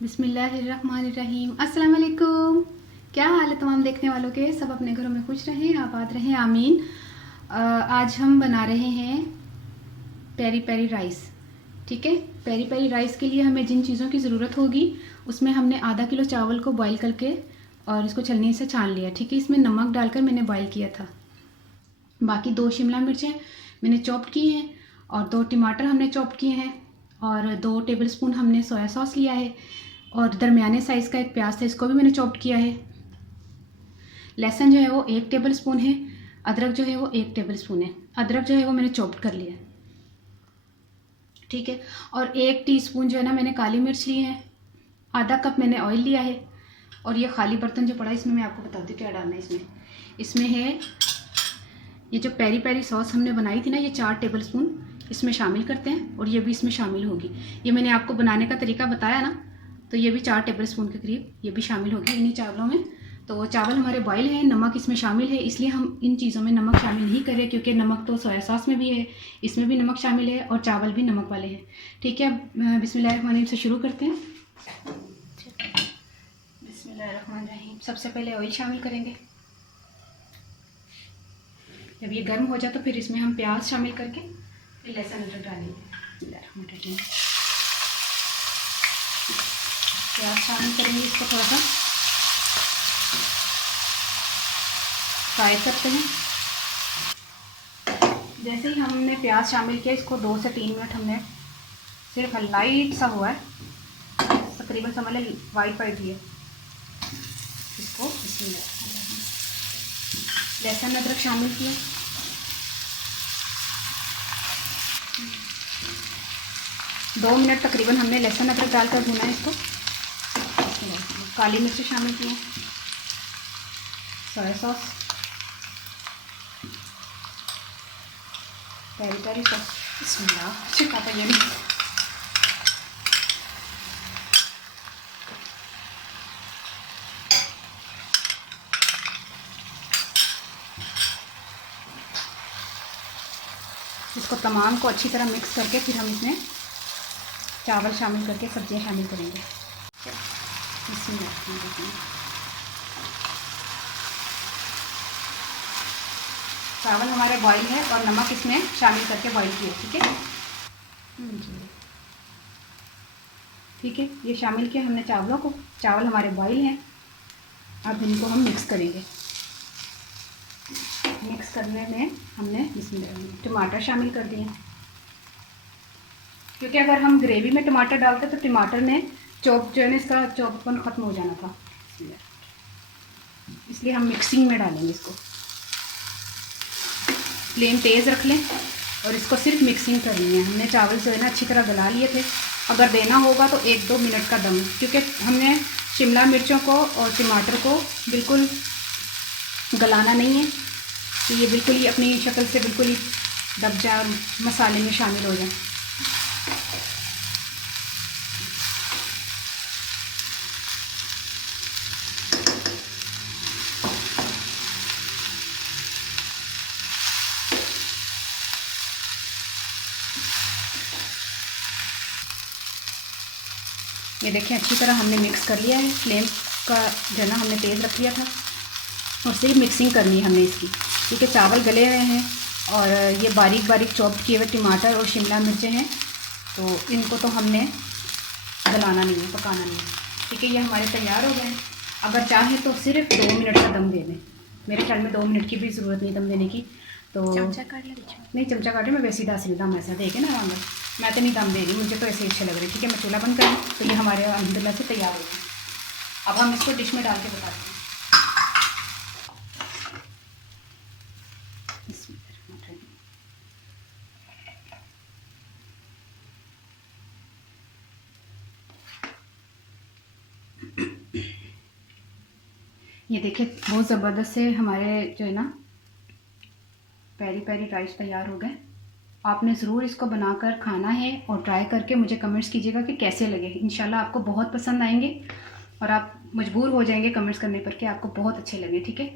बिस्मिल्लाहिर्रहमानिर्रहीम। अस्सलाम वालेकुम। क्या हाल है तमाम देखने वालों के? सब अपने घरों में खुश रहें, आबाद रहें, आमीन। आज हम बना रहे हैं पेरी पेरी राइस। ठीक है, पेरी पेरी राइस के लिए हमें जिन चीज़ों की ज़रूरत होगी उसमें हमने आधा किलो चावल को बॉईल करके और इसको छलनी से छान लिया। ठीक है, इसमें नमक डालकर मैंने बॉईल किया था। बाकी 2 शिमला मिर्चें मैंने चॉप्ड की हैं और 2 टमाटर हमने चॉप्ड किए हैं और 2 टेबलस्पून हमने सोया सॉस लिया है और दरमियाने साइज़ का एक प्याज था, इसको भी मैंने चॉप्ड किया है। लहसुन जो है वो 1 टेबलस्पून है। अदरक जो है वो 1 टेबलस्पून है। अदरक जो है वो मैंने चॉप्ड कर लिया है। ठीक है, और 1 टीस्पून जो है ना मैंने काली मिर्च ली है। आधा कप मैंने ऑयल लिया है और ये खाली बर्तन जो पड़ा है इसमें मैं आपको बताती हूँ क्या डालना है। इसमें है ये जो पेरी पेरी सॉस हमने बनाई थी ना, ये 4 टेबलस्पून इसमें शामिल करते हैं और ये भी इसमें शामिल होगी। ये मैंने आपको बनाने का तरीका बताया ना, तो ये भी 4 टेबलस्पून के करीब ये भी शामिल होगी इन्हीं चावलों में। तो चावल हमारे बॉयल हैं, नमक इसमें शामिल है, इसलिए हम इन चीज़ों में नमक शामिल नहीं करें क्योंकि नमक तो सोया सॉस में भी है, इसमें भी नमक शामिल है और चावल भी नमक वाले हैं। ठीक है, बिस्मिल्लाहिर्रहमानिर्रहीम से शुरू करते हैं। बिस्मिल्लाहिर्रहमानिर्रहीम। सबसे पहले ऑयल शामिल करेंगे। जब ये गर्म हो जाए तो फिर इसमें हम प्याज शामिल करके फिर लहसुन अदरक डालेंगे। प्याज शामिल करेंगे, इसको थोड़ा सा फ्राई करते हैं। जैसे ही हमने प्याज शामिल किया, इसको 2 से 3 मिनट हमने सिर्फ लाइट सा हुआ है, तकरीबन समझ लें वाइट वाइट ही है। इसको इसमें लहसुन अदरक शामिल किया। दो मिनट तकरीबन हमने लहसुन अदरक डालकर भुना है इसको। काली मिर्च शामिल की है, soya sauce, peri peri sauce, बिस्मिल्लाह ये नहीं। इसको तमाम को अच्छी तरह मिक्स करके फिर हम इसमें चावल शामिल करके सब्जियां शामिल करेंगे। चावल हमारे बॉईल है और नमक इसमें शामिल करके बॉईल किए। ठीक है, ठीक है, ये शामिल किया हमने चावलों को। चावल हमारे बॉईल हैं, अब इनको हम मिक्स करेंगे। मिक्स करने में हमने इसमें टमाटर शामिल कर दिए क्योंकि अगर हम ग्रेवी में टमाटर डालते तो टमाटर में चॉप जो है ना इसका चॉपपन ख़त्म हो जाना था, इसलिए हम मिक्सिंग में डालेंगे। इसको फ्लेम तेज़ रख लें और इसको सिर्फ मिक्सिंग करनी है। हमने चावल जो है ना अच्छी तरह गला लिए थे। अगर देना होगा तो 1-2 मिनट का दम, क्योंकि हमने शिमला मिर्चों को और टमाटर को बिल्कुल गलाना नहीं है, तो ये बिल्कुल ही अपनी शक्ल से बिल्कुल ही दब जाए, मसाले में शामिल हो जाए। ये देखें अच्छी तरह हमने मिक्स कर लिया है। फ्लेम का जो ना हमने तेज़ रख लिया था और सिर्फ मिक्सिंग करनी है हमने इसकी, क्योंकि चावल गले हुए हैं और ये बारीक बारीक चॉप्ड किए हुए टमाटर और शिमला मिर्चें हैं, तो इनको तो हमने गलाना नहीं है, पकाना नहीं है। ठीक है, ये हमारे तैयार हो गए हैं। अगर चाहें तो सिर्फ 2 मिनट का दम दे दें। मेरे ख्याल में 2 मिनट की भी ज़रूरत नहीं दम देने की, तो चमचा काट ले। नहीं, चमचा काटे मैं वैसे ही डाल रही दम ऐसा देखे ना आराम। मैं तो नहीं दम दे रही, मुझे तो ऐसे अच्छे लग रहे। ठीक है, मैं चूल्हा बंद करूँ तो ये हमारे अल्हम्दुलिल्लाह से तैयार हो गए। अब हम इसको डिश में डाल के बताते हैं। ये देखिए बहुत ज़बरदस्त से हमारे जो है ना पेरी पेरी राइस तैयार हो गए। आपने ज़रूर इसको बनाकर खाना है और ट्राई करके मुझे कमेंट्स कीजिएगा कि कैसे लगे। इंशाल्लाह आपको बहुत पसंद आएंगे और आप मजबूर हो जाएंगे कमेंट्स करने पर कि आपको बहुत अच्छे लगे। ठीक है,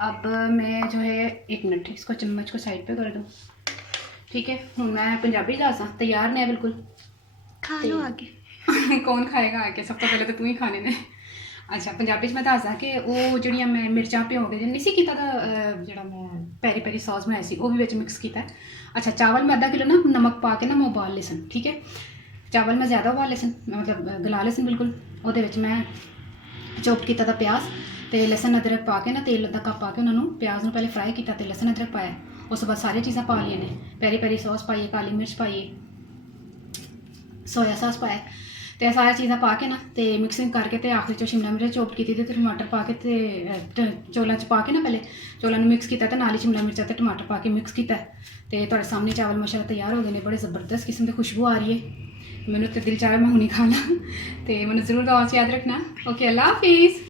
अब मैं जो है 1 मिनट इसको चम्मच को साइड पे कर दूँ। ठीक है, हूँ मैं पंजाबी दासा तैयार ने बिल्कुल खा लो आगे। ਕੌਣ ਖਾਏਗਾ ਆ ਕੇ, ਸਭ ਤੋਂ ਪਹਿਲੇ ਤਾਂ ਤੂੰ ਹੀ ਖਾਣੇ ਨੇ। ਅੱਛਾ, ਪੰਜਾਬੀ 'ਚ ਮੈਂ ਦੱਸਦਾ ਕਿ ਉਹ ਜਿਹੜੀਆਂ ਮੈਂ ਮਿਰਚਾਂ ਭਿਓ ਕੇ ਨਹੀਂ ਸੀ ਕੀਤਾ ਤਾਂ ਜਿਹੜਾ ਮੈਂ ਪੈਰੀ ਪੈਰੀ ਸੌਸ ਬਣਾਈ ਸੀ ਉਹ ਵੀ ਵਿੱਚ ਮਿਕਸ ਕੀਤਾ। ਅੱਛਾ, ਚਾਵਲ ਮੈਂ ਅੱਧਾ ਕਿਲੋ ਨਾ ਨਮਕ ਪਾ ਕੇ ਨਾ ਮੈਂ ਉਬਾਲ ਲਏ ਸਨ, ਠੀਕ ਹੈ। ਚਾਵਲ ਮੈਂ ਜ਼ਿਆਦਾ ਉਬਾਲ ਲਏ ਸਨ, ਮਤਲਬ ਗਲਾ ਲਏ ਸਨ ਬਿਲਕੁਲ। ਉਹਦੇ ਵਿੱਚ ਮੈਂ ਚੋਪ ਕੀਤਾ ਤਾਂ ਪਿਆਜ਼ ਤੇ ਲਸਣ ਅਦਰਕ ਪਾ ਕੇ ਨਾ, ਤੇਲ ਅੱਧਾ ਕੱਪ ਪਾ ਕੇ ਉਹਨਾਂ ਨੂੰ ਪਿਆਜ਼ ਨੂੰ ਪਹਿਲੇ ਫਰਾਈ ਕੀਤਾ ਤੇ ਲਸਣ ਅਦਰਕ ਪਾਇਆ। ਉਸ ਤੋਂ ਬਾਅਦ ਸਾਰੀਆਂ ਚੀਜ਼ਾਂ ਪਾ ਲਈਆਂ ਨੇ, ਪੈਰੀ ਪੈਰੀ ਸੌਸ ਪਾਈਏ, ਕਾਲੀ ਮਿਰਚ ਪਾਈਏ, ਸੋਇਆ ਸਾਸ ਪਾਇਆ ਤੇ ਇਹ ਸਾਰੀਆਂ ਚੀਜ਼ਾਂ ਪਾ ਕੇ ਨਾ ਤੇ ਮਿਕਸਿੰਗ ਕਰਕੇ ਤੇ ਆਖਿਰ 'ਚ ਸ਼ਿਮਲਾ ਮਿਰਚ ਚੋਪ ਕੀਤੀ ਤੇ ਟਮਾਟਰ ਪਾ ਕੇ ਤੇ ਚੌਲਾਂ 'ਚ ਪਾ ਕੇ ਨਾ ਪਹਿਲੇ ਚੌਲਾਂ ਨੂੰ ਮਿਕਸ ਕੀਤਾ ਤੇ ਨਾਲ ਹੀ ਸ਼ਿਮਲਾ ਮਿਰਚ ਤੇ ਟਮਾਟਰ ਪਾ ਕੇ ਮਿਕਸ ਕੀਤਾ ਤੇ ਤੁਹਾਡੇ ਸਾਹਮਣੇ ਚਾਵਲ ਮਾਸ਼ਾਅੱਲਾ ਤਿਆਰ ਹੋ ਗਏ ਨੇ। ਬੜੇ ਜ਼ਬਰਦਸਤ ਕਿਸਮ ਦੀ ਖੁਸ਼ਬੂ ਆ ਰਹੀ ਹੈ, ਮੈਨੂੰ ਤਾਂ ਦਿਲ ਚਾਹ ਮੈਂ ਹੁਣੀ ਖਾ ਲਾਂ। ਤੇ ਮੈਨੂੰ ਜ਼ਰੂਰ ਦੁਆ 'ਚ ਯਾਦ ਰੱਖਣਾ। ਓਕੇ, ਅੱਲਾ ਹਾਫਿਜ਼।